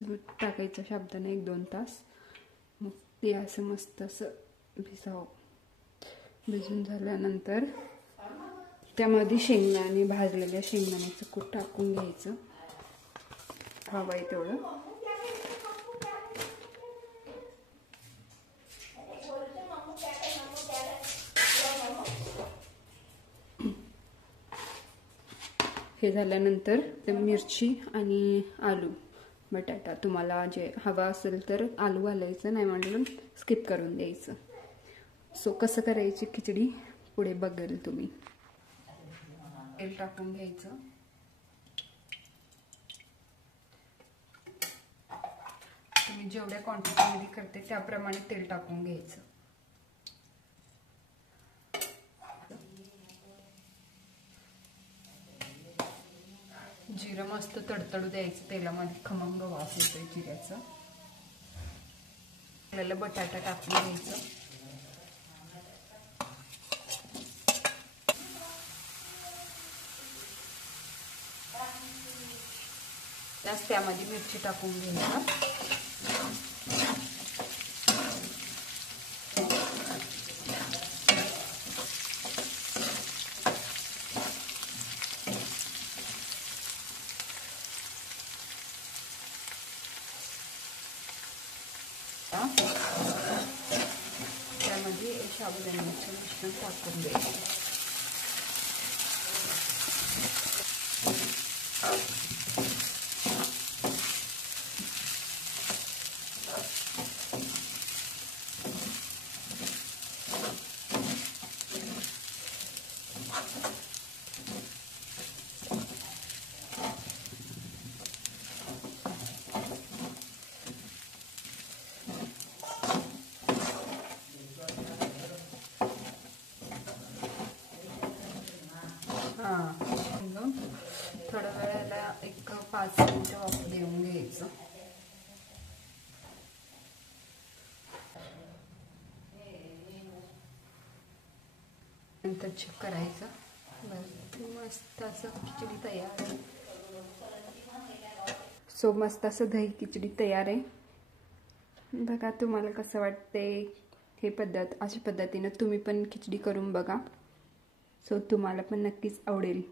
टाकायचं शाबुदाणा 1-2 तास. मग ते असं मस्त असं भिजावं. भिजून झाल्यानंतर त्यामध्ये शेंगदाणे, भाजलेल्या शेंगदाण्याचं कूट टाकून घ्यायचं हवं आहे तेवढं. हे झाल्यानंतर मिरची आणि आलू बटाटा तुम्हाला जे हवा असेल तर आलू घालायचं, नाही म्हटलं स्किप करून द्यायचं. सो कसं करायची खिचडी पुढे बघेल तुम्ही. तेल टाकून घ्यायचं. तुम्ही जेवढ्या क्वांटिटीमध्ये करते त्याप्रमाणे तेल टाकून घ्यायचं. जिरं मस्त तडतडू द्यायचं तेलामध्ये, खमंग वास येतोय जिऱ्याचा. आपल्याला बटाटा टाकून घ्यायचं. त्यामध्ये मिरची टाकून घ्यायचं. त्यामध्ये साबुदाण्याचं मिश्रण टाकून द्यायचं. थोड्या वेळेला एक 5 मिनिटं वाफ देऊन घ्यायचं. नंतर चेक करायचं. मस्त असं खिचडी तयार आहे. सो मस्त असं दही खिचडी तयार आहे. बघा तुम्हाला कसं वाटते हे पद्धत. अशा पद्धतीने तुम्ही पण खिचडी करून बघा. सो तुम्हाला पण नक्कीच आवडेल.